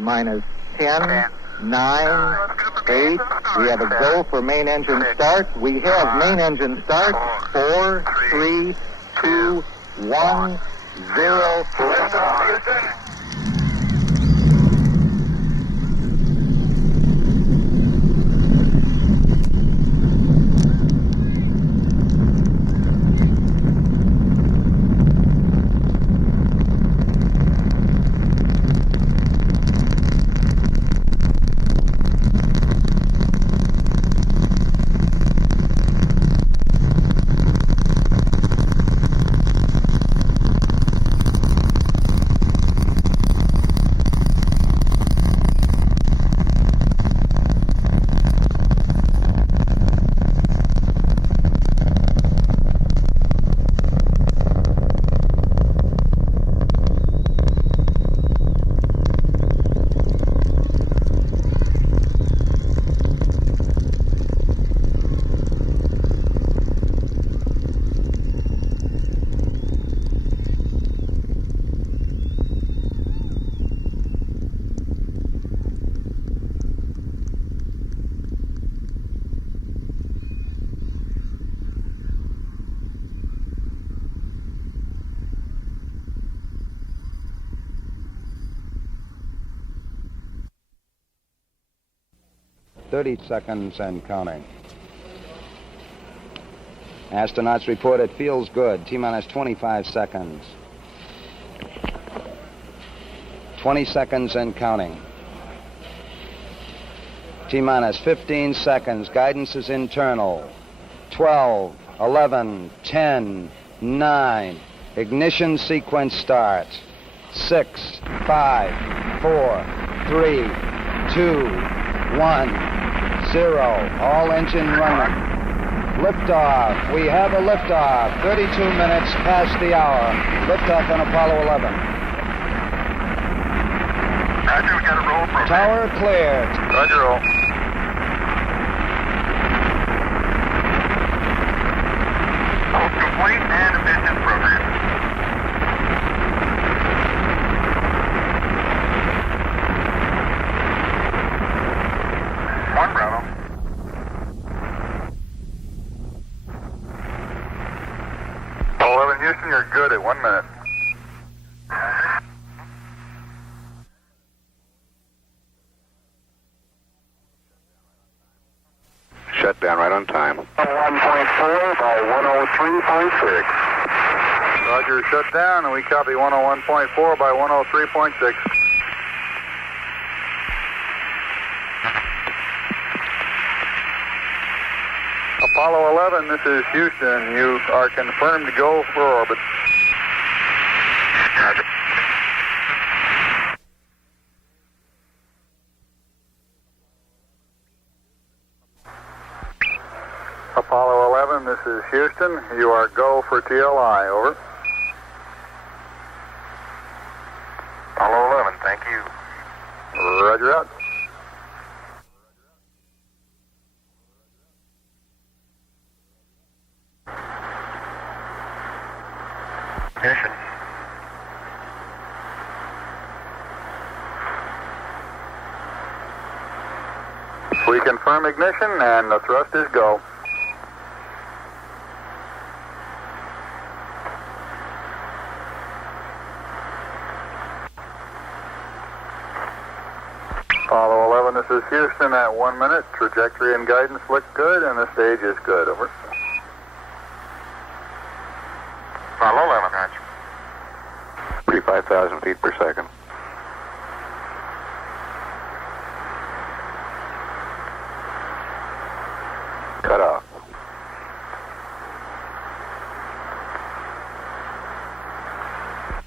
minus 10, 9, 8. We have a go for main engine start. We have main engine start. 4, 3, 2, 1, 0. Seconds and counting. Astronauts report it feels good. T-minus 25 seconds. 20 seconds and counting. T-minus 15 seconds. Guidance is internal. 12, 11, 10, 9. Ignition sequence starts. 6, 5, 4, 3, 2, 1. 0. All engine running. Liftoff. We have a liftoff. 32 minutes past the hour. Liftoff on Apollo 11. Roger, we got a roll program. Tower cleared. Roger, roll. Complete and efficient program. One Bravo. Houston, you're good at 1 minute. Shut down right on time. 1.4 by 103.6. Roger, shut down, and we copy 101.4 by 103.6. Apollo 11, this is Houston. You are confirmed to go for orbit. Roger. Apollo 11, this is Houston. You are go for TLI, over. Apollo 11, thank you. Roger out. Ignition. We confirm ignition, and the thrust is go. Apollo 11, this is Houston at 1 minute. Trajectory and guidance look good, and the stage is good, over. Apollo 11, Roger. 35,000 feet per second. Cut off.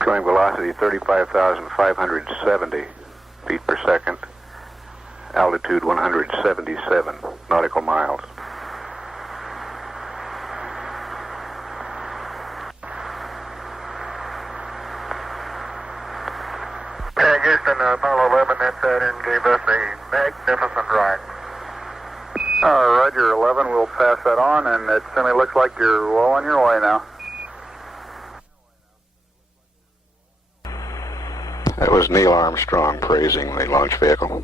Showing velocity 35,570 feet per second. Altitude 177 nautical miles. Houston, Apollo 11, that Saturn gave us a magnificent ride. Roger, 11, we'll pass that on, and it certainly looks like you're well on your way now. That was Neil Armstrong praising the launch vehicle.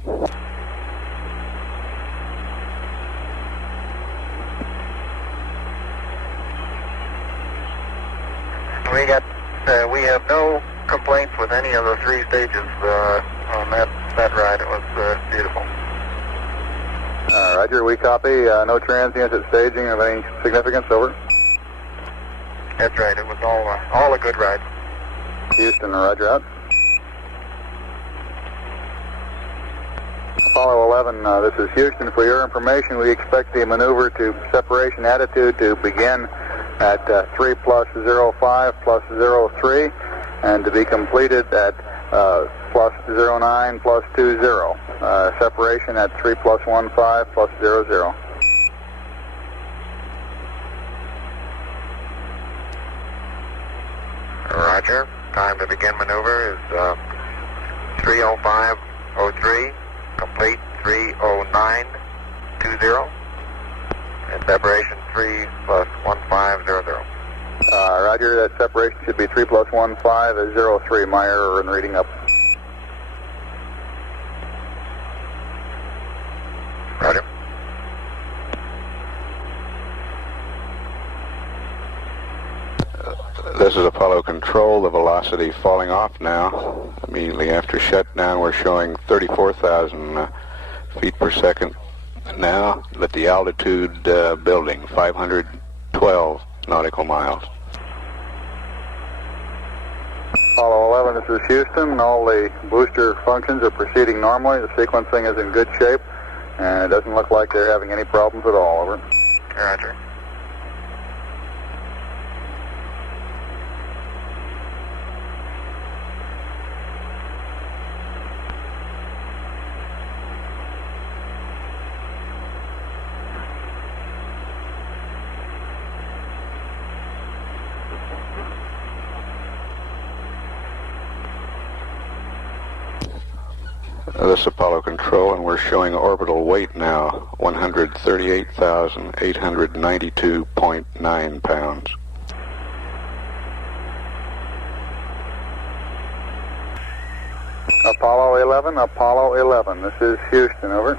We have no complaints with any of the three stages on that ride. It was beautiful. Roger, we copy. No transients at staging of any significance, over. That's right. It was all a good ride. Houston, roger out. Apollo 11, this is Houston. For your information, we expect the maneuver to separation attitude to begin at 3 plus 05 plus 03 and to be completed at plus 09 plus 20. Separation at 3 plus 15 plus 00. Roger. Time to begin maneuver is 3:05:03. Complete 3:09:20. And separation 3 plus 15:00. Roger, that separation should be 3 plus 15 is 03. My error in reading up. Roger. This is Apollo Control. The velocity falling off now. Immediately after shutdown, we're showing 34,000 feet per second now. At the altitude building, 512 nautical miles. Apollo 11, this is Houston. All the booster functions are proceeding normally. The sequencing is in good shape, and it doesn't look like they're having any problems at all. Over. Roger. This is Apollo Control, and we're showing orbital weight now, 138,892.9 pounds. Apollo 11, this is Houston, over.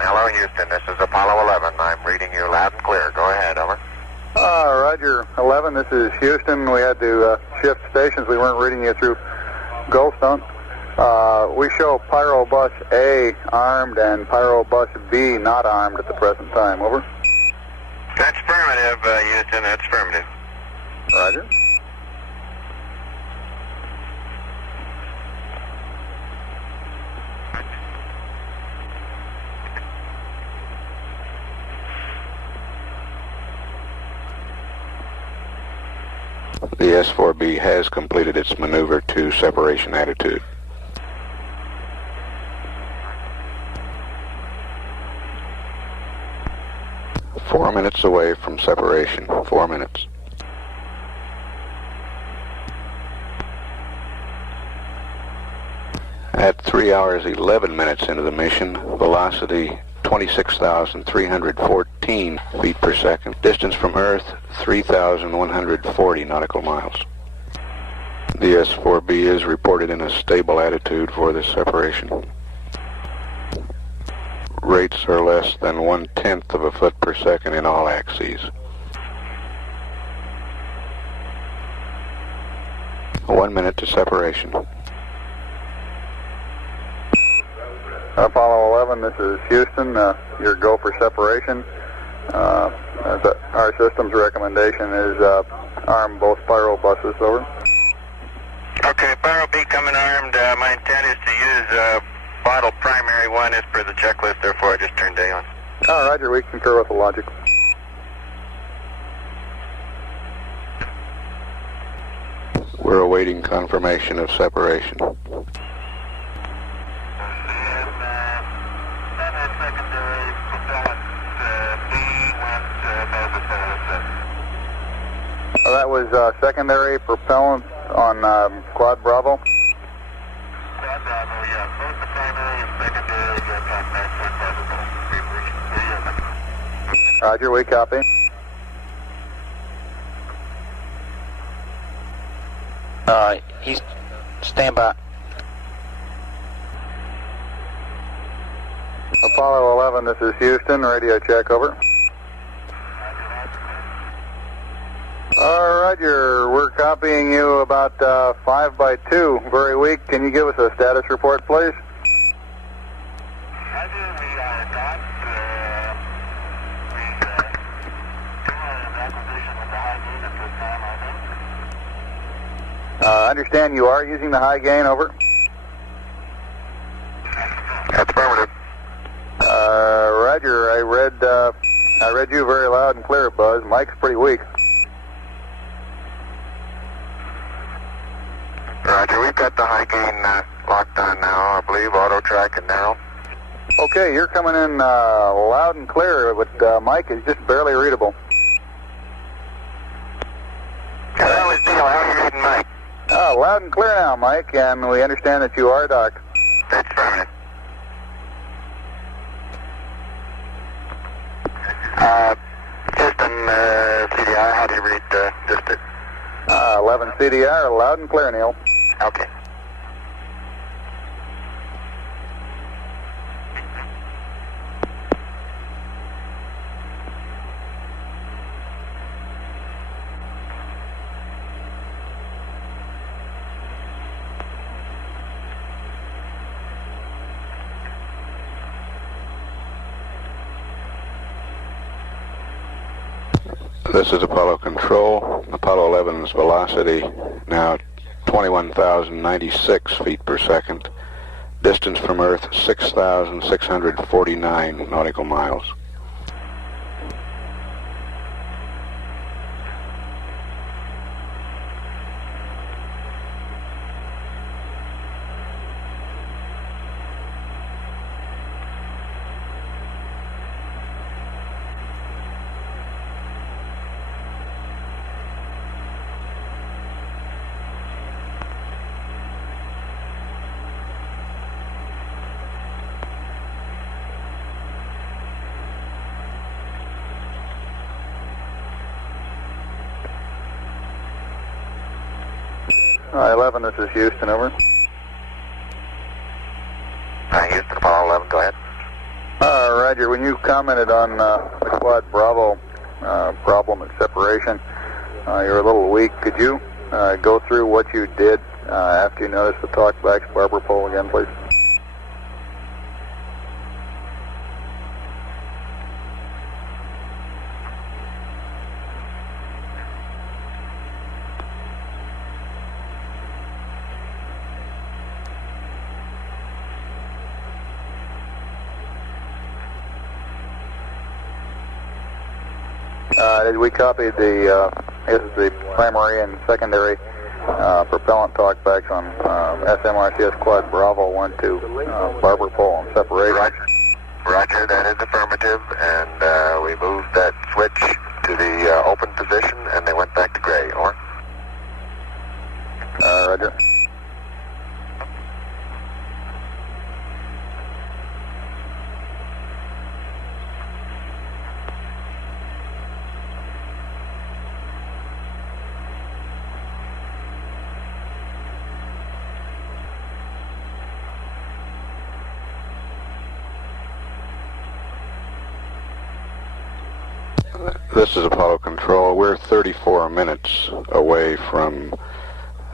Hello, Houston. This is Apollo 11. I'm reading you loud and clear. Go ahead, over. Roger, 11, this is Houston. We had to shift stations. We weren't reading you through Goldstone. We show Pyrobus A armed and Pyrobus B not armed at the present time. Over. That's affirmative, Houston. That's affirmative. Roger. The S-4B has completed its maneuver to separation attitude. Four minutes away from separation. 4 minutes. At 3 hours 11 minutes into the mission, velocity 26,314 feet per second. Distance from Earth, 3,140 nautical miles. The S-4B is reported in a stable attitude for this separation. Rates are less than 1/10 of a foot per second in all axes. 1 minute to separation. Apollo 11, this is Houston. Your go for separation. Our system's recommendation is arm both Pyro buses, over. Okay, Pyro B coming armed. My intent is to use bottle primary one as per the checklist, therefore I just turned day on. Roger, we concur with the logic. We're awaiting confirmation of separation. That was secondary propellant on Quad Bravo. Quad Bravo, yeah. Both the primary and secondary are Roger, we copy. He's stand by. Apollo 11, this is Houston. Radio check, over. Roger, we're copying you about 5 by 2, very weak. Can you give us a status report, please? I understand you are using the high gain, over. That's affirmative. Roger, I read you very loud and clear, Buzz. Mike's pretty weak. Roger, we've got the high gain locked on now, I believe, auto track and narrow. Okay, you're coming in loud and clear, but Mike is just barely readable. That was Neil. How are you reading, Mike? Loud and clear now, Mike, and we understand that you are docked. That's affirmative. System CDR, how do you read distance? 11 CDR, loud and clear, Neil. Okay. This is Apollo Control. Apollo 11's velocity now 21,096 feet per second. Distance from Earth 6,649 nautical miles. Hi, 11, this is Houston, over. Hi, Houston, Apollo 11, go ahead. Roger, when you commented on the Quad Bravo problem at separation, you're a little weak. Could you go through what you did after you noticed the talkback's barber pole again, please? We copied the primary and secondary propellant talkbacks on SMRCS Quad Bravo 1-2 barber pole and separation. Roger, that is affirmative, and we moved that switch to the open position, and they went back to gray. Over. Roger. This is Apollo Control. We're 34 minutes away from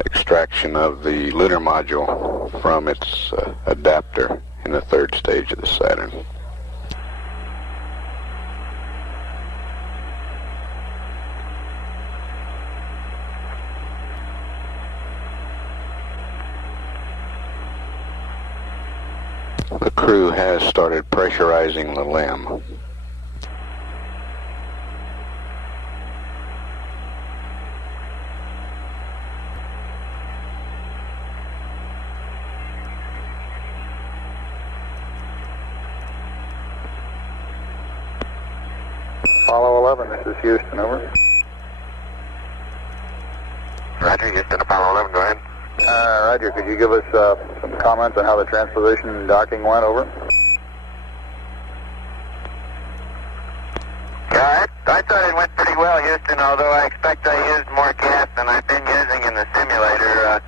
extraction of the lunar module from its adapter in the third stage of the Saturn. The crew has started pressurizing the LEM. Apollo 11, this is Houston, over. Roger, Houston, Apollo 11, go ahead. Roger, could you give us some comments on how the transposition and docking went, over? Yeah, I thought it went pretty well, Houston, although I expect I used more gas than I've been using in the simulator.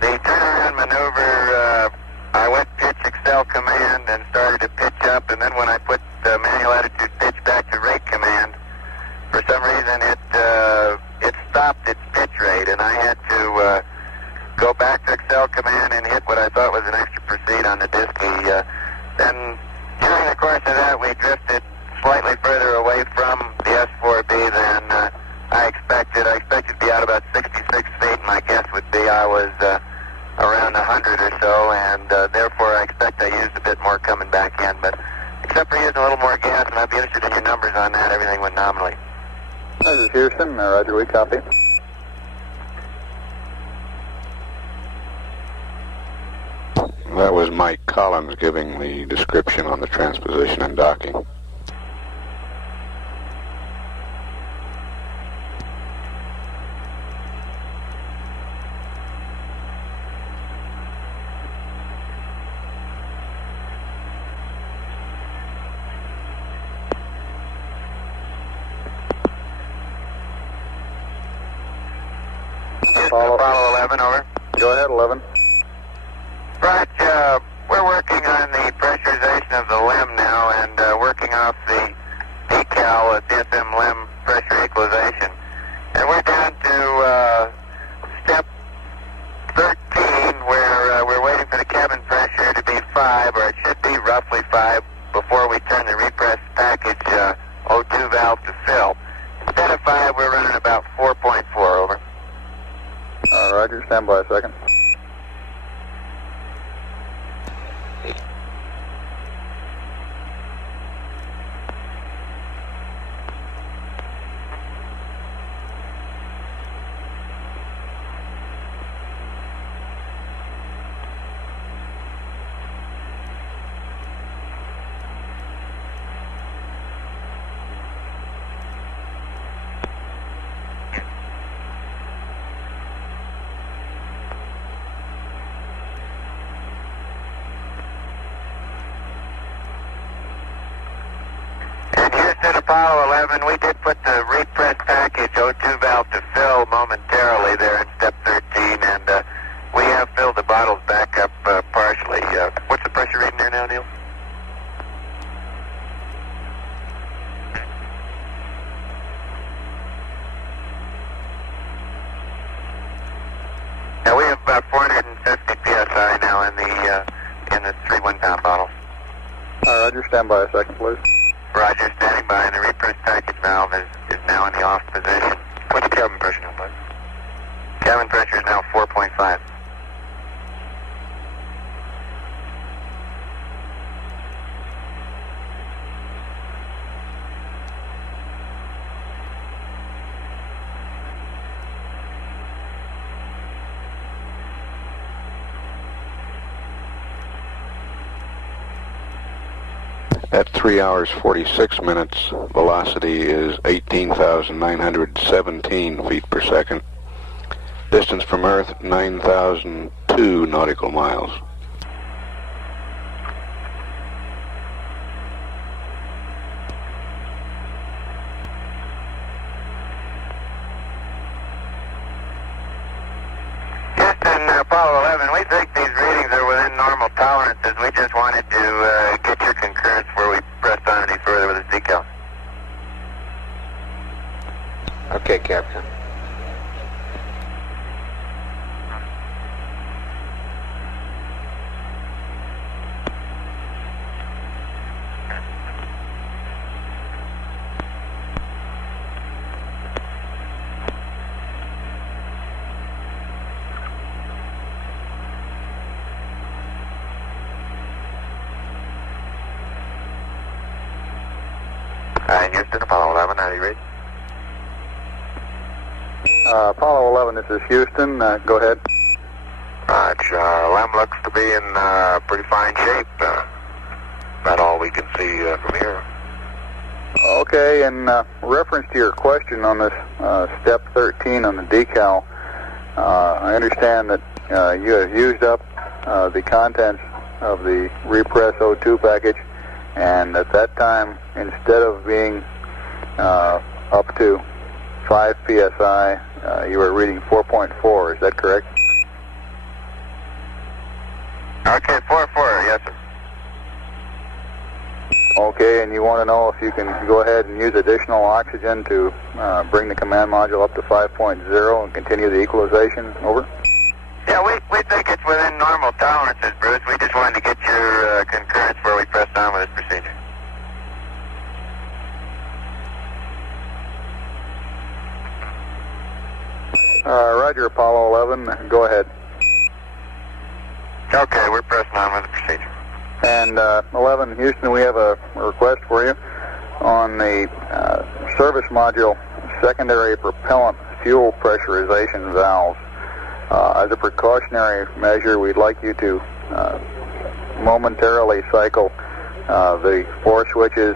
The turnaround maneuver, I went pitch accel command and started to pitch up, and then when I put the manual attitude pitch back to rate command, for some reason it stopped its pitch rate, and I had to go back to accel command and hit what I thought was an extra proceed on the diskey. Then during the course of that, we drifted slightly further away from the S4B than I expected. I expected to be out about 66 feet. My guess would be I was around 100 or so, and therefore I expect I used a bit more coming back in. But except for using a little more gas, and I'd be interested in your numbers on that, everything went nominally. This is Houston. Roger, we copy. That was Mike Collins giving the description on the transposition and docking. Apollo 11, over. Go ahead, 11. Right, we're working on the pressurization of the limb now and working off the decal DSM limb pressure equalization. And we're down to step 13 where we're waiting for the cabin pressure to be 5, or it should be roughly 5, before we turn the repress package O2 valve to fill. Instead of 5, we're running about 4.4, over. Roger, stand by a second. Apollo 11, we did put the repress package O2 valve to fill momentarily there in step 13, and we have filled the bottles back up partially. What's the pressure reading there now, Neil? Now we have about 450 psi now in the 3 1-pound bottles. Roger, stand by a second, please. Roger, standing by, and the repress package valve is now in the off position. What's the cabin pressure now, bud? Cabin pressure is now 4.5. At 3 hours 46 minutes, velocity is 18,917 feet per second. Distance from Earth, 9,002 nautical miles. Houston, Apollo 11, we think these readings are within normal tolerances. We just wanted to get your concurrence before we pressed on any further with this decal. Okay, Captain. Houston, Apollo 11, how do you read? Apollo 11, this is Houston. Go ahead. Roger. LEM looks to be in pretty fine shape. About all we can see from here. Okay, in reference to your question on this step 13 on the decal, I understand that you have used up the contents of the repress O2 package, and at that time, instead of being up to 5 psi. You were reading 4.4, is that correct? Okay, 4-4, yes, sir. Okay, and you want to know if you can go ahead and use additional oxygen to bring the command module up to 5.0 and continue the equalization. Over. Yeah, we think it's within normal tolerances, Bruce. We just wanted to get your concurrence before we pressed on with this procedure. Roger, Apollo 11. Go ahead. Okay, we're pressing on with the procedure. And 11, Houston, we have a request for you on the service module secondary propellant fuel pressurization valves. As a precautionary measure, we'd like you to momentarily cycle the 4 switches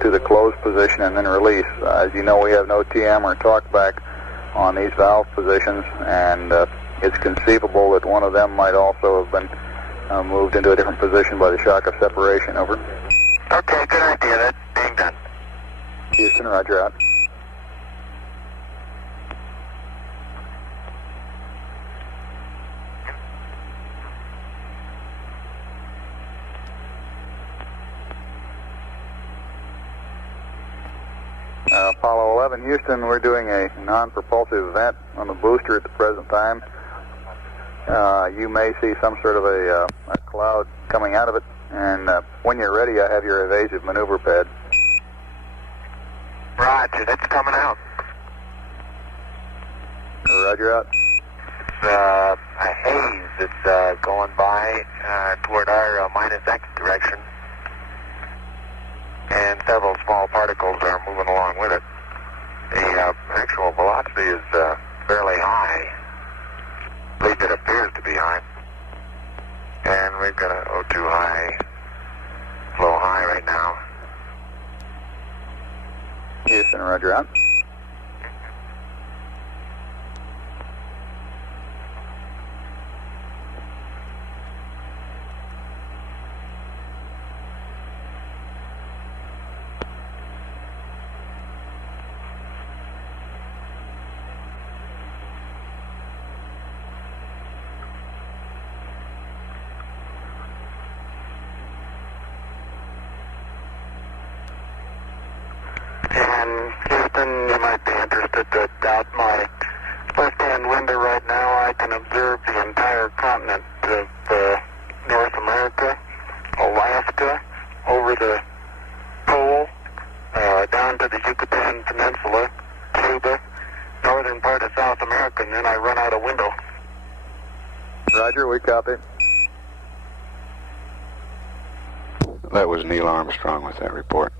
to the closed position and then release. As you know, we have no TM or talkback on these valve positions, and it's conceivable that one of them might also have been moved into a different position by the shock of separation. Over. Okay, good idea. That's being done. Houston, roger out. Apollo 11, Houston, we're doing a non-propulsive vent on the booster at the present time. You may see some sort of a cloud coming out of it, and when you're ready, I have your evasive maneuver pad. Roger, that's coming out. Roger out. It's a haze that's going by toward our minus X direction, and several small particles are moving along with it. The actual velocity is fairly high. At least it appears to be high. And we've got an O2 high, low high right now. Houston, roger out. And Houston, you might be interested that out my left-hand window right now, I can observe the entire continent of North America, Alaska, over the pole, down to the Yucatan Peninsula, Cuba, northern part of South America, and then I run out a window. Roger, we copy. That was Neil Armstrong with that report.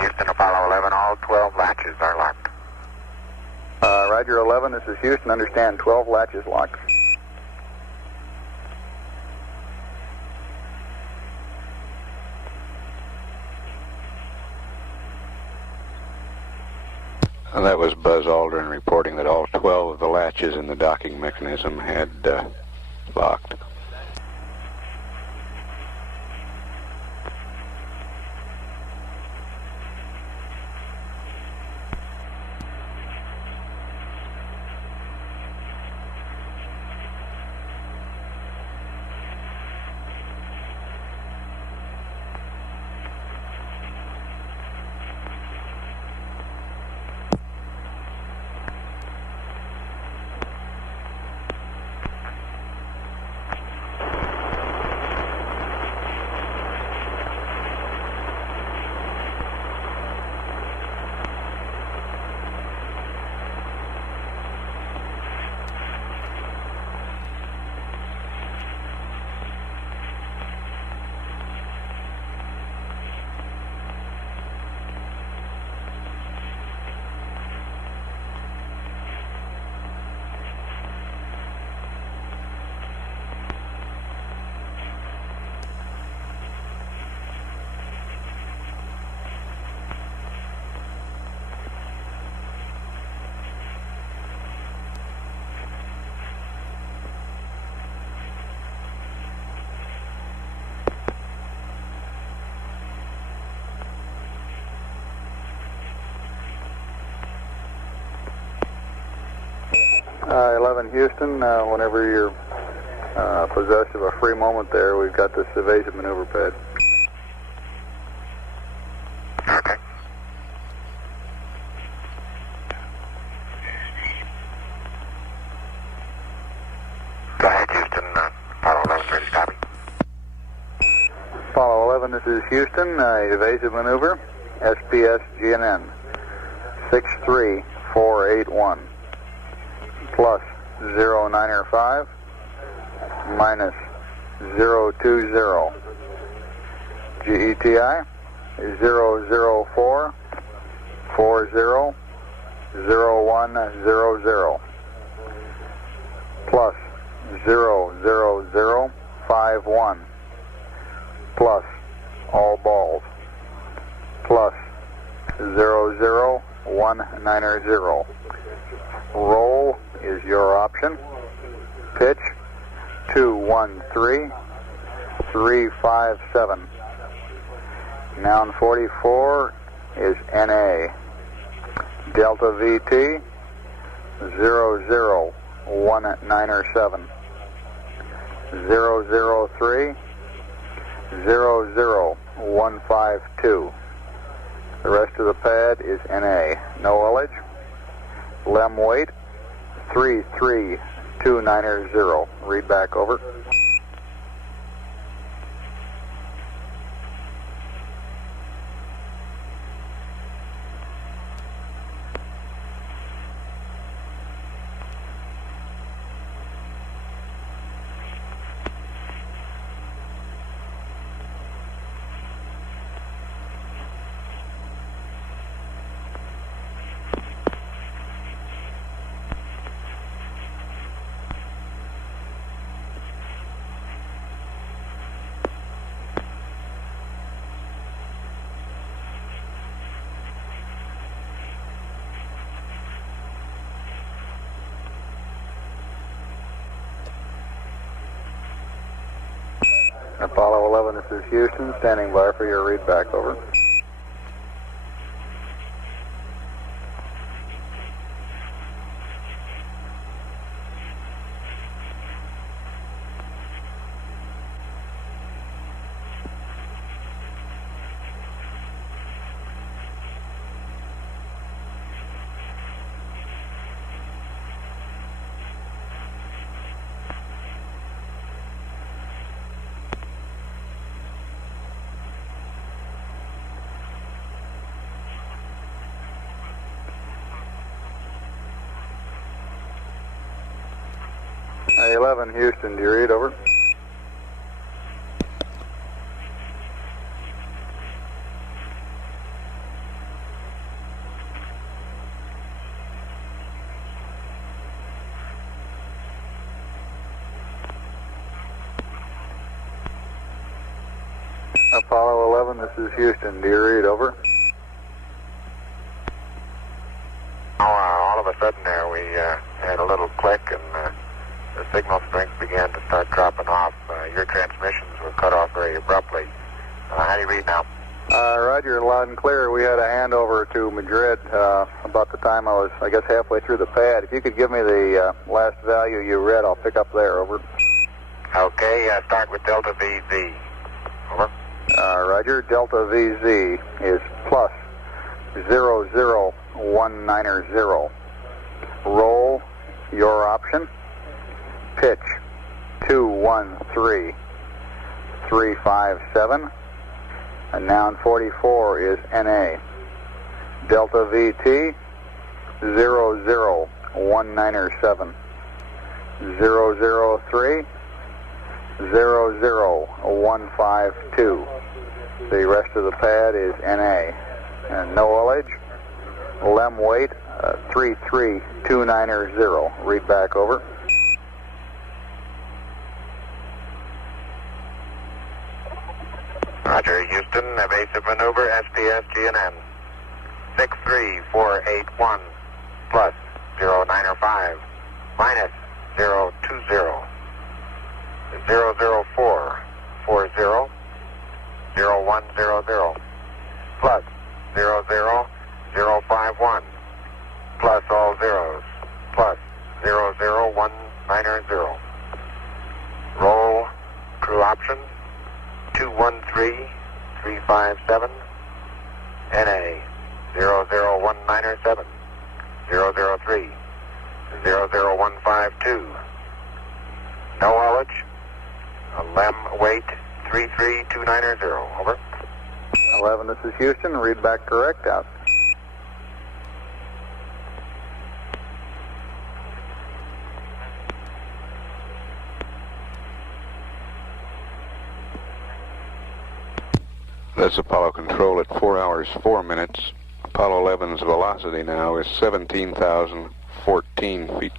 Houston, Apollo 11, all 12 latches are locked. Roger 11, this is Houston, understand 12 latches locked. That was Buzz Aldrin reporting that all 12 of the latches in the docking mechanism had locked. 11 Houston, whenever you're possessed of a free moment there, we've got this evasive maneuver pad. Okay. Go ahead, Houston. Apollo 11, ready to copy. Apollo 11, this is Houston, evasive maneuver, SPS GNN, 63481, plus 095, minus 020, GETI, 004, 40, 0100, plus 00051, plus all balls, plus 00190. Roll is your option. Pitch 213357. Noun 44 is NA. Delta VT 00197. 003 00152. The rest of the pad is NA. No ullage. Lem weight 33290. Read back over. Apollo 11, this is Houston, standing by for your read back, over. Hey, 11 Houston, do you read, over? Apollo 11, this is Houston, do you read, over? All of a sudden there we had a little click and the signal strength began to start dropping off. Your transmissions were cut off very abruptly. How do you read now? Roger, loud and clear. We had a handover to Madrid about the time I was, I guess, halfway through the pad. If you could give me the last value you read, I'll pick up there, over. Okay, start with Delta VZ. Over. Roger, Delta VZ is plus 00190. Roll, your option. Pitch 213357. And noun 44 is NA. Delta VT 00197. 003 00152. The rest of the pad is NA. And no ullage. Lem weight 33290. Read back, over. Roger, Houston, evasive maneuver, SPS GNN. 63481 plus 095 minus 020 004 40 0100 plus 00051 plus all zeros plus 00190. Roll crew option 213357. NA 00197. 003 00152. No haulage. LEM weight 33290. Over. 11, this is Houston. Read back correct. Out. That's Apollo Control at 4 hours 4 minutes. Apollo 11's velocity now is 17,014 feet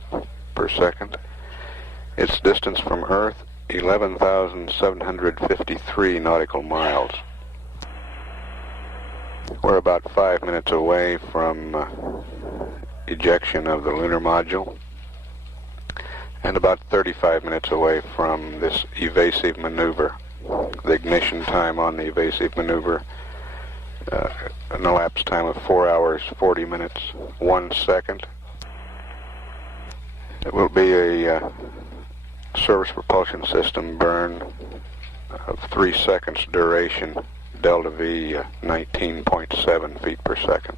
per second. Its distance from Earth, 11,753 nautical miles. We're about 5 minutes away from ejection of the lunar module, and about 35 minutes away from this evasive maneuver. The ignition time on the evasive maneuver, an elapsed time of 4 hours, 40 minutes, 1 second. It will be a service propulsion system burn of 3 seconds duration, delta V 19.7 feet per second.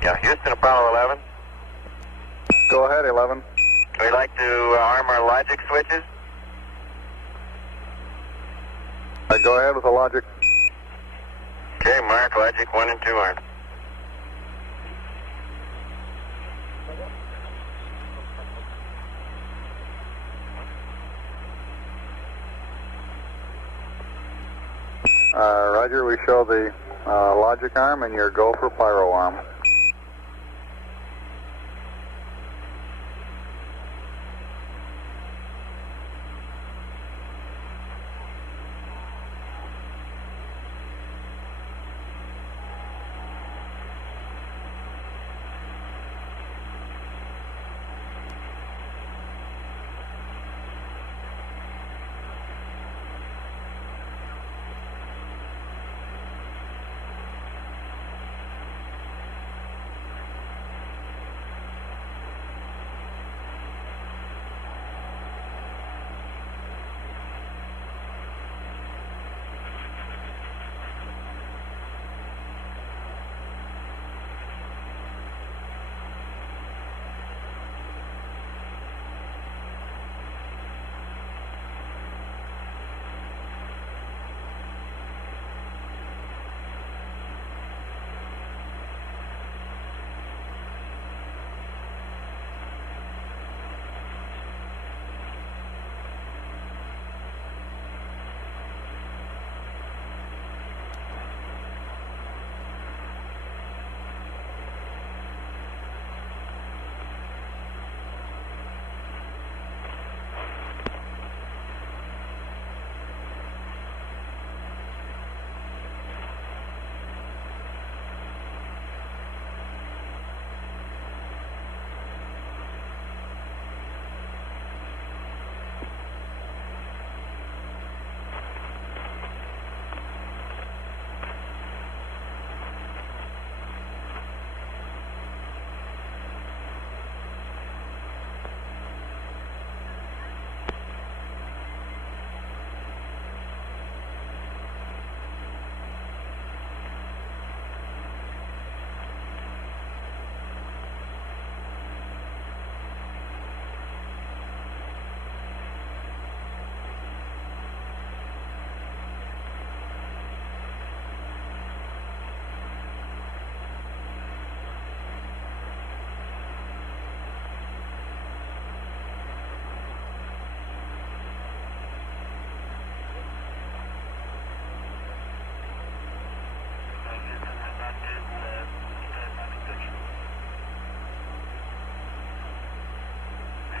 Yeah, Houston, Apollo 11. Go ahead, 11. We'd like to arm our logic switches. Go ahead with the logic. Okay, mark logic 1 and 2 armed. Roger, we show the logic arm and your go for pyro arm.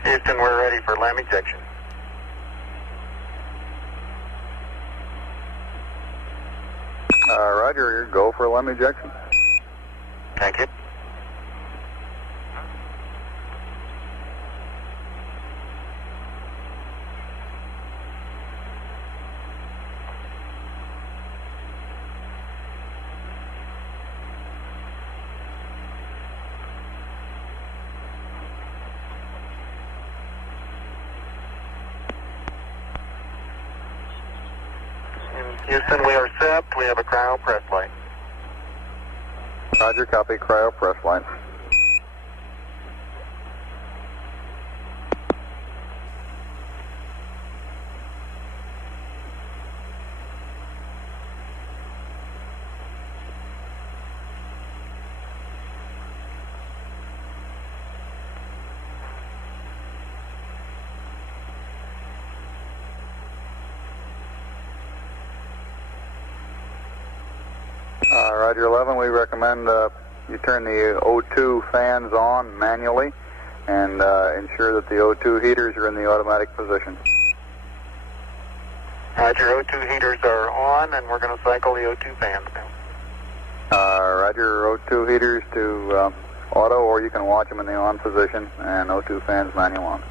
Houston, we're ready for LEM ejection. Roger, go for LEM ejection. Thank you. Houston, we are set. We have a cryo press light. Roger, copy, cryo press line. Roger 11, we recommend you turn the O2 fans on manually and ensure that the O2 heaters are in the automatic position. Roger, O2 heaters are on, and we're going to cycle the O2 fans now. Roger, O2 heaters to auto, or you can watch them in the on position, and O2 fans manual on.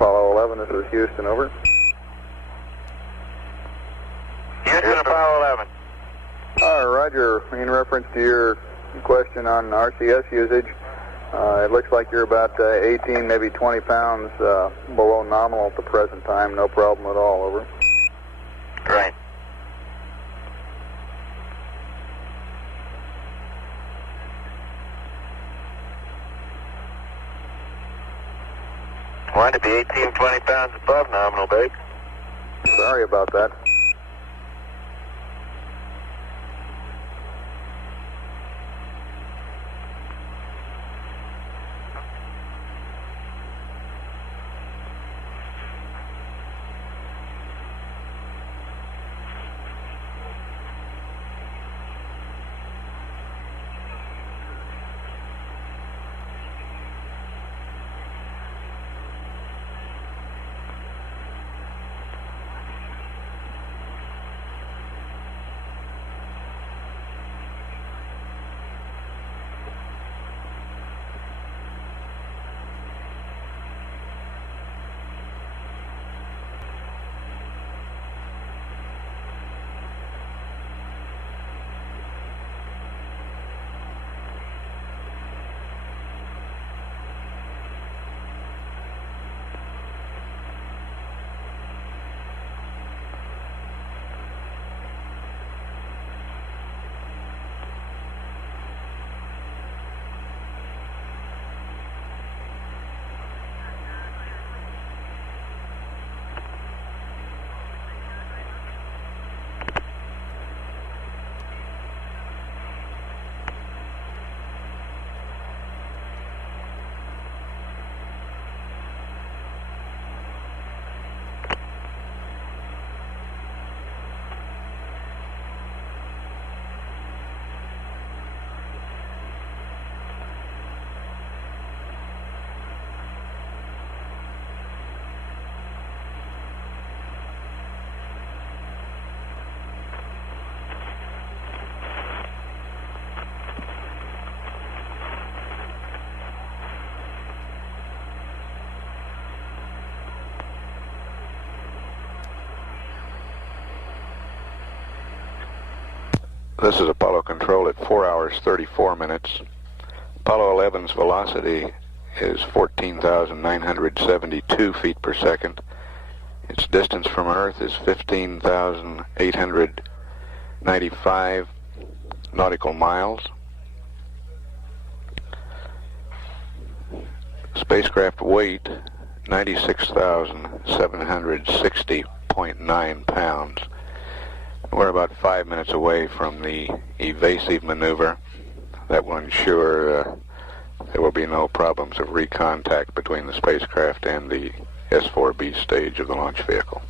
Apollo 11, this is Houston, over. Houston, Apollo 11. Roger. In reference to your question on RCS usage, it looks like you're about 18, maybe 20 pounds below nominal at the present time. No problem at all, over. Right. Want to be 18, 20 pounds above nominal, babe. Sorry about that. This is Apollo Control at 4 hours 34 minutes. Apollo 11's velocity is 14,972 feet per second. Its distance from Earth is 15,895 nautical miles. Spacecraft weight, 96,760.9 pounds. We're about 5 minutes away from the evasive maneuver that will ensure there will be no problems of recontact between the spacecraft and the S-4B stage of the launch vehicle.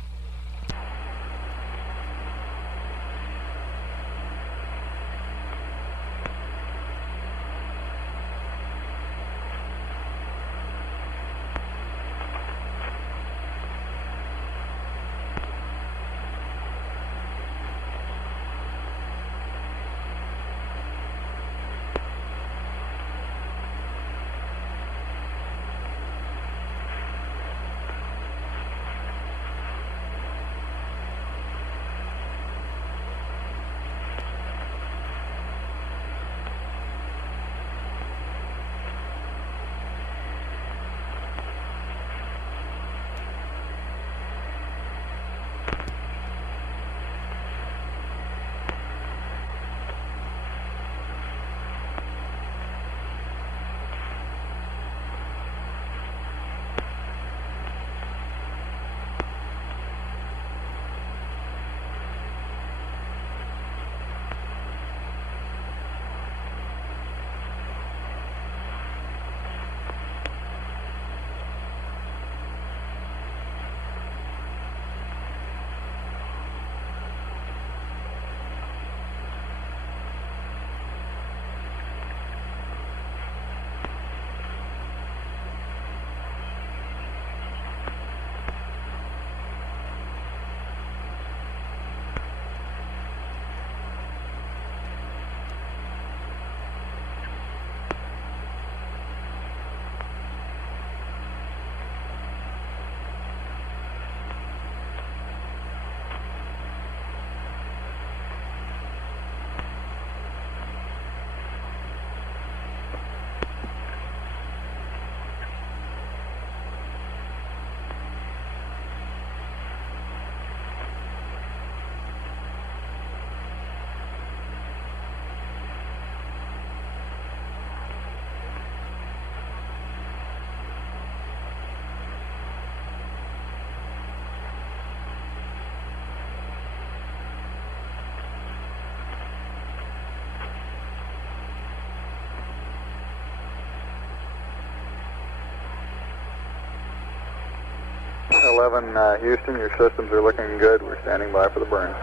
11, Houston, your systems are looking good. We're standing by for the burn.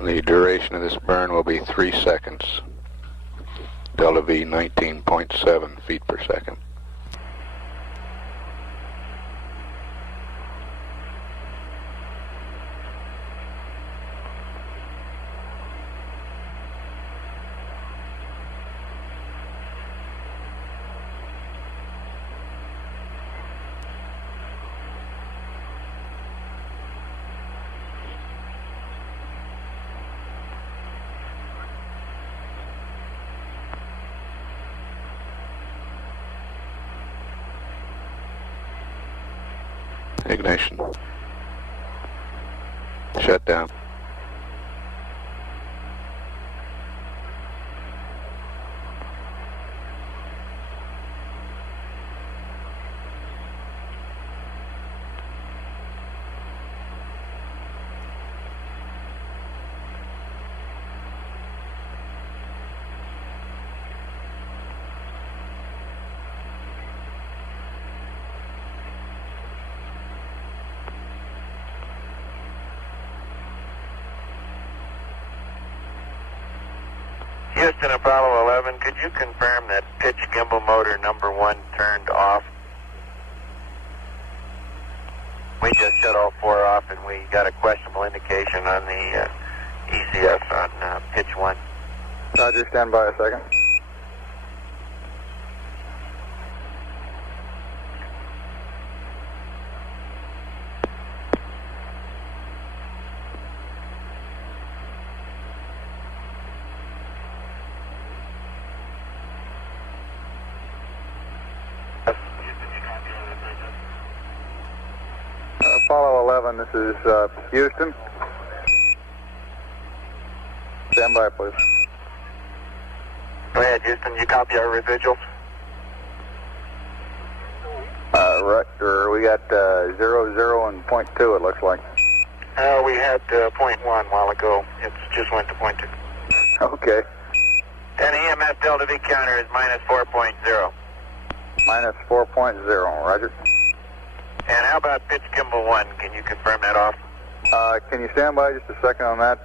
The duration of this burn will be 3 seconds. Delta V 19.7 feet per second. Ignition. Shut down. Houston, Apollo 11, could you confirm that pitch gimbal motor number 1 turned off? We just shut all 4 off and we got a questionable indication on the ECS on pitch 1. Roger, stand by a second. Apollo 11, this is Houston. Stand by, please. Go ahead, Houston. You copy our residuals? Right, we got 00 and .2, it looks like. We had .1 a while ago. It just went to .2. Okay. And EMS Delta V counter is minus 4.0. Minus 4.0, roger. And how about pitch gimbal 1? Can you confirm that off? Can you stand by just a second on that?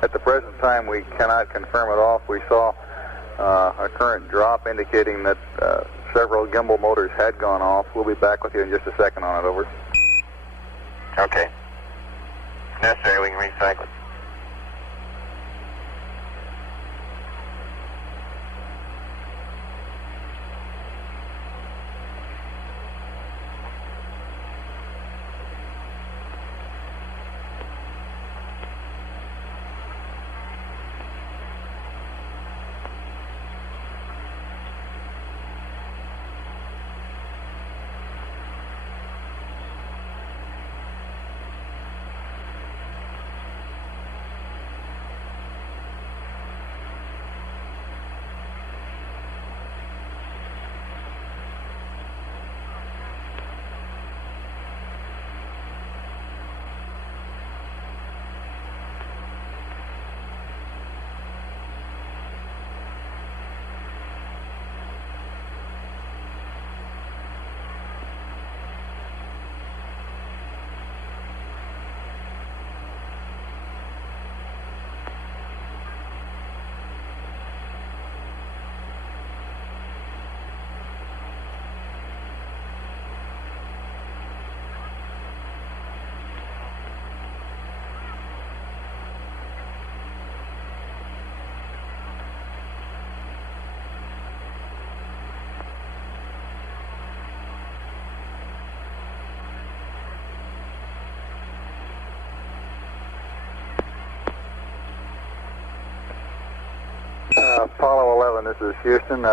At the present time, we cannot confirm it off. We saw a current drop indicating that several gimbal motors had gone off. We'll be back with you in just a second on it, over. Okay. If necessary, we can recycle it. Apollo 11, this is Houston.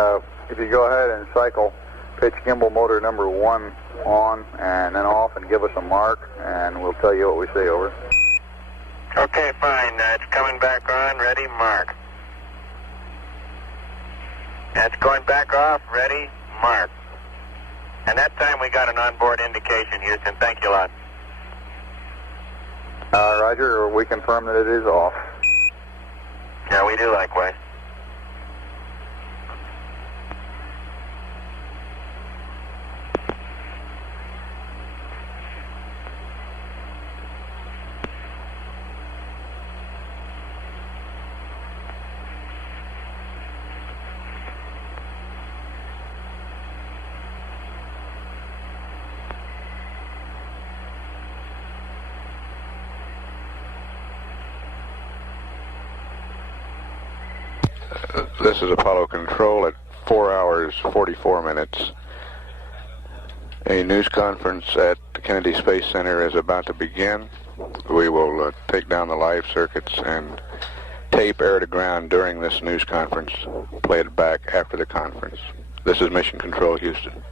If you go ahead and cycle pitch gimbal motor number 1 on and then off and give us a mark, and we'll tell you what we say, over. Okay, fine. It's coming back on. Ready, mark. That's going back off. Ready, mark. And that time we got an onboard indication, Houston. Thank you a lot. Roger, we confirm that it is off. Yeah, we do likewise. This is Apollo Control at 4 hours, 44 minutes. A news conference at the Kennedy Space Center is about to begin. We will take down the live circuits and tape air to ground during this news conference, play it back after the conference. This is Mission Control, Houston.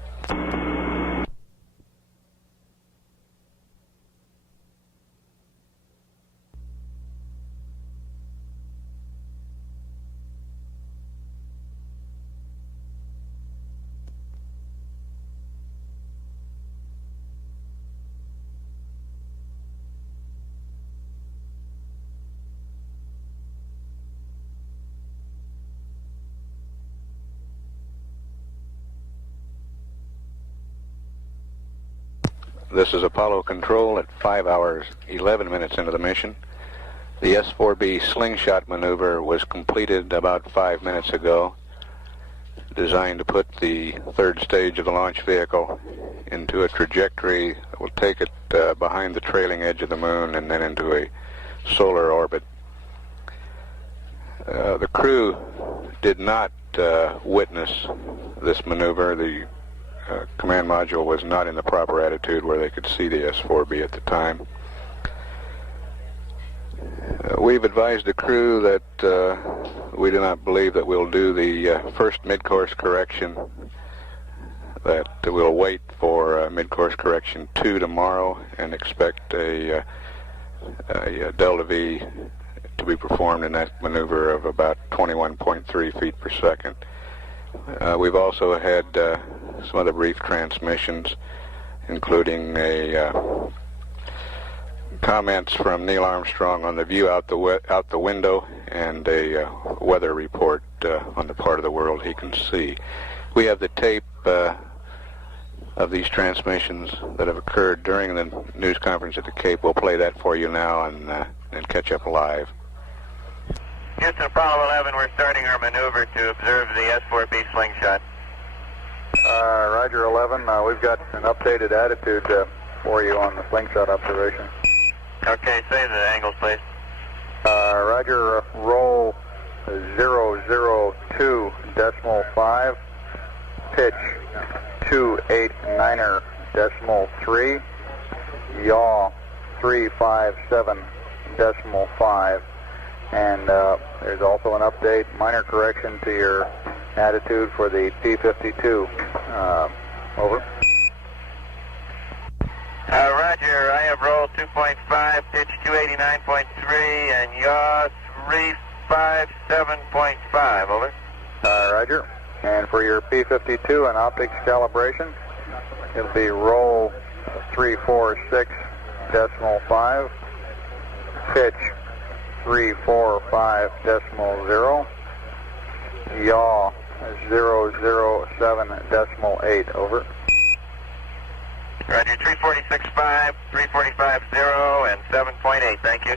This is Apollo Control at 5 hours, 11 minutes into the mission. The S-4B slingshot maneuver was completed about 5 minutes ago, designed to put the third stage of the launch vehicle into a trajectory that will take it behind the trailing edge of the moon and then into a solar orbit. The crew did not witness this maneuver. The command module was not in the proper attitude where they could see the S-4B at the time. We've advised the crew that we do not believe that we'll do the first mid-course correction, that we'll wait for mid-course correction 2 tomorrow and expect a delta V to be performed in that maneuver of about 21.3 feet per second. We've also had some other brief transmissions, including comments from Neil Armstrong on the view out the window and a weather report on the part of the world he can see. We have the tape of these transmissions that have occurred during the news conference at the Cape. We'll play that for you now and catch up live. Houston, Apollo 11, we're starting our maneuver to observe the S-4B slingshot. Roger 11, we've got an updated attitude for you on the slingshot observation. Okay, say the angles, please. Roger, roll 002.5, pitch 289.3, yaw 357.5, and there's also an update, minor correction to your attitude for the P-52. Over. Roger, I have roll 2.5, pitch 289.3, and yaw 357.5. Over. Roger. And for your P-52 and optics calibration, it'll be roll 346.5, pitch 345.0, yaw 007.8. Over. Roger, 346.5, 345.0, and 7.8. Thank you.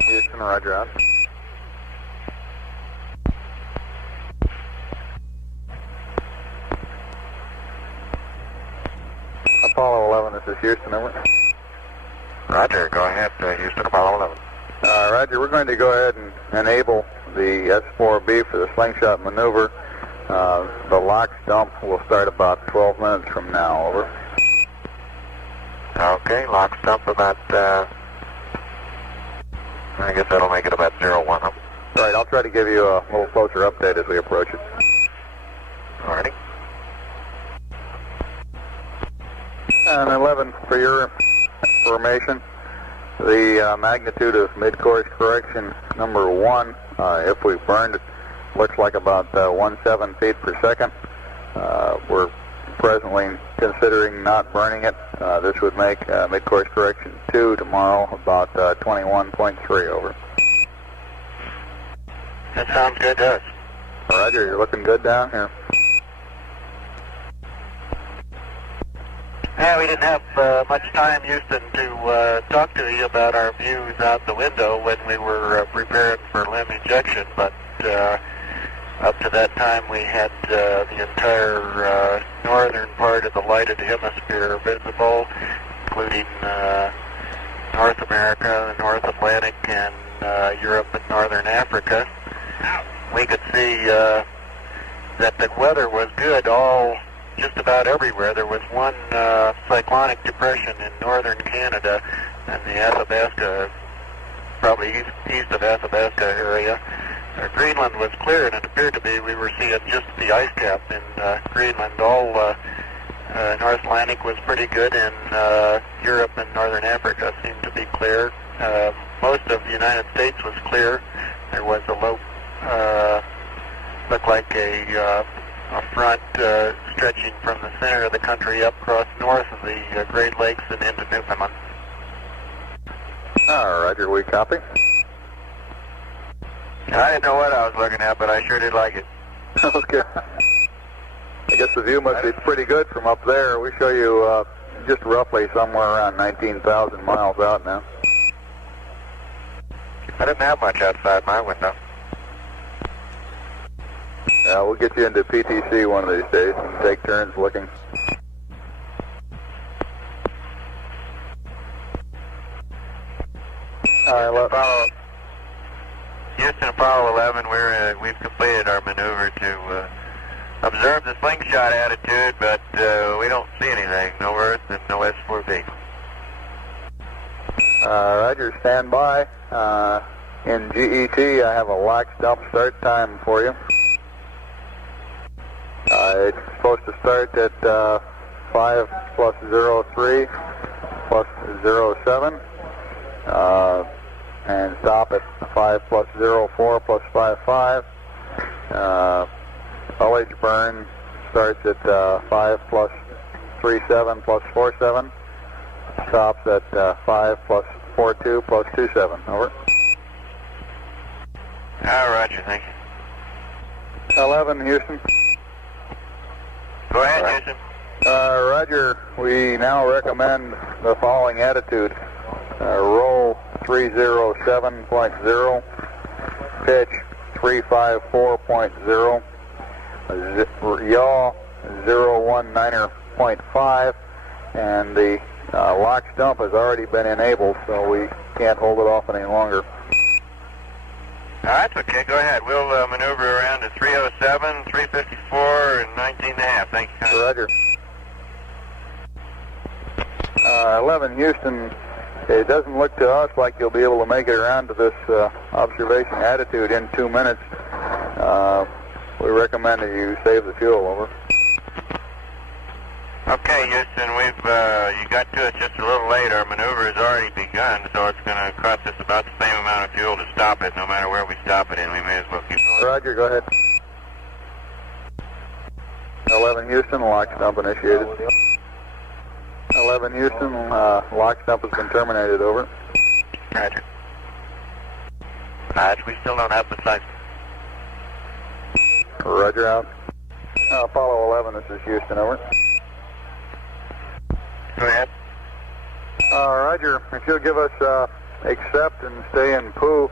Houston, roger out. Apollo 11, this is Houston, over. Roger, go ahead, Houston, Apollo 11. Roger, we're going to go ahead and enable the S-4B for the slingshot maneuver. The lock dump will start about 12 minutes from now, over. Okay, lock stump about, I guess that'll make it about 01. All right, I'll try to give you a little closer update as we approach it. All righty. And 11, for your information, the magnitude of mid-course correction number 1, if we burned it, looks like about 17 feet per second. We're presently considering not burning it. This would make mid-course correction 2 tomorrow about 21.3 over. That sounds good to us. Roger, you're looking good down here. Yeah, we didn't have much time, Houston, to talk to you about our views out the window when we were preparing for limb ejection, but up to that time we had the entire northern part of the lighted hemisphere visible, including North America, the North Atlantic, and Europe and Northern Africa. We could see that the weather was good just about everywhere. There was one cyclonic depression in northern Canada and the Athabasca, probably east of Athabasca area. Greenland was clear, and it appeared to be we were seeing just the ice cap in Greenland. All North Atlantic was pretty good, and Europe and Northern Africa seemed to be clear. Most of the United States was clear. There was a low, looked like a front stretching from the center of the country up across north of the Great Lakes and into Newfoundland. Roger, we copy. I didn't know what I was looking at, but I sure did like it. Okay. I guess the view must be pretty good from up there. We show you just roughly somewhere around 19,000 miles out now. I didn't have much outside my window. Yeah, we'll get you into PTC one of these days and take turns looking. Houston, Apollo 11, we've completed our maneuver to observe the slingshot attitude, but we don't see anything. No Earth and no S4B. Roger, stand by. In GET, I have a lock stop start time for you. It's supposed to start at 5 plus 03 plus 07 and stop at 5 plus 04 plus 55. Ullage burn starts at 5 plus 37 plus 47. Stops at 5 plus 42 plus 27. Over. Roger, thank you. 11, Houston. Go ahead, Houston. Roger, we now recommend the following attitude. Roll 307.0, pitch 354.0, yaw 019.5, and the lock stump has already been enabled, so we can't hold it off any longer. That's okay, go ahead. We'll maneuver around to 307, 354, and 19.5. Thank you. Roger. 11, Houston. It doesn't look to us like you'll be able to make it around to this observation attitude in 2 minutes. We recommend that you save the fuel. Over. Okay, Houston, you got to us just a little late. Our maneuver has already begun, so it's going to cost us about the same amount of fuel to stop it. No matter where we stop it in, we may as well keep going. Roger, go ahead. 11, Houston, lock stump initiated. 11, Houston, lock stump has been terminated. Over. Roger. We still don't have the signal. Roger, out. Apollo 11, this is Houston. Over. Go ahead. Roger, if you'll give us accept and stay in poo,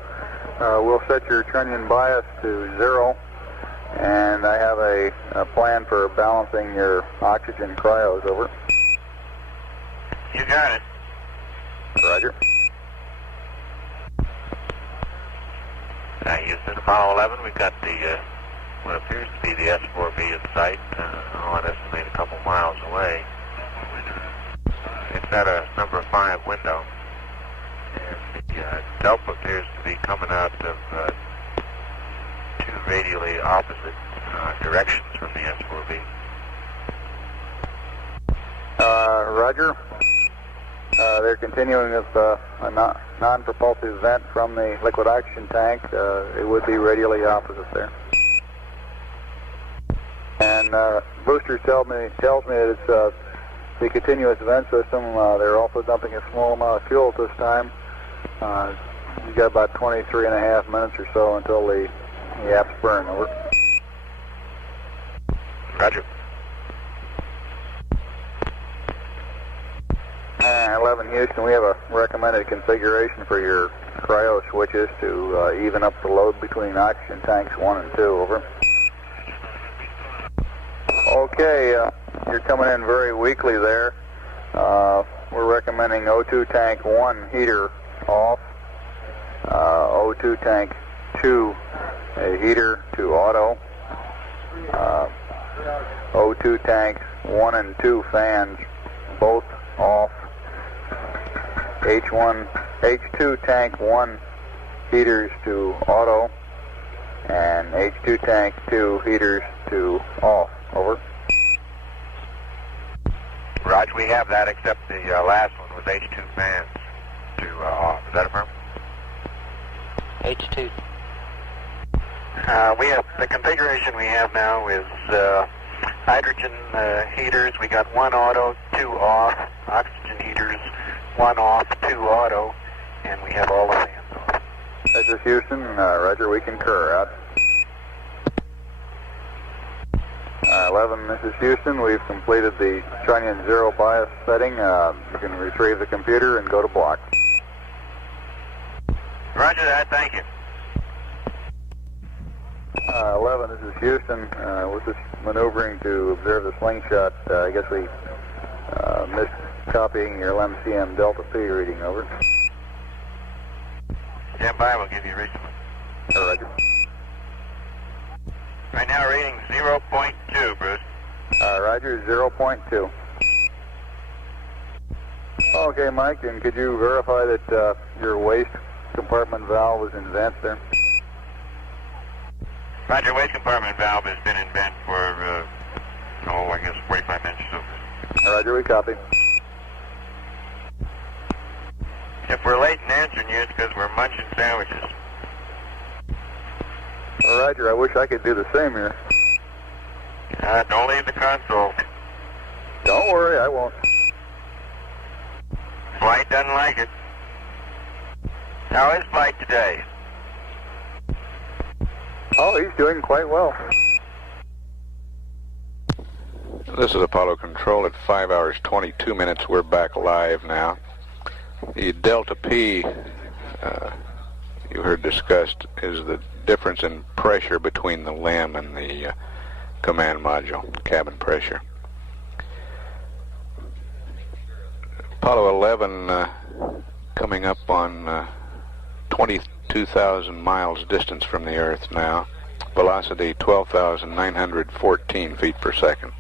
we'll set your trunnion bias to 0, and I have a plan for balancing your oxygen cryos. Over. You got it. Roger. Houston, Apollo 11, we've got the what appears to be the S4B in sight. I'd estimate a couple miles away. It's at a number 5 window, and the delta appears to be coming out of two radially opposite directions from the S4B. Roger. They're continuing with a non-propulsive vent from the liquid oxygen tank. It would be radially opposite there. And booster tells me that it's the continuous vent system. They're also dumping a small amount of fuel at this time. You've got about 23 and a half minutes or so until the apps burn. Over. Roger. 11 Houston, we have a recommended configuration for your cryo switches to even up the load between oxygen tanks 1 and 2. Over. Okay, you're coming in very weakly there. We're recommending O2 tank 1 heater off, O2 tank 2 a heater to auto, O2 tanks 1 and 2 fans both off, H2 tank 1 heaters to auto, and H2 tank 2 heaters to off. Over. Roger, we have that, except the last one was H2 fans to off. Is that affirmed? H2. We have the configuration we have now is hydrogen heaters. We got 1 auto, 2 off. Oxygen heaters, 1 off, 2 auto, and we have all the fans off. This is Houston. Roger, we concur. Out. 11, this is Houston. We've completed the trunnion zero bias setting. You can retrieve the computer and go to block. Roger that, thank you. 11, this is Houston. We're just maneuvering to observe the slingshot. I guess we missed copying your LMCM Delta P reading. Over. Stand by, we'll give you a reading. Roger. Right now, reading 0.2, Bruce. Roger, 0.2. Okay, Mike, and could you verify that your waste compartment valve is in vent there? Roger, waste compartment valve has been in vent for, I guess 45 minutes or so. Roger, we copy. If we're late in answering you, it's because we're munching sandwiches. Roger, I wish I could do the same here. Don't leave the console. Don't worry, I won't. Flight doesn't like it. How is flight today? Oh, he's doing quite well. This is Apollo Control at 5 hours 22 minutes. We're back live now. The Delta P you heard discussed is the difference in pressure between the LEM and the command module, cabin pressure. Apollo 11 coming up on 22,000 miles distance from the Earth now. Velocity 12,914 feet per second.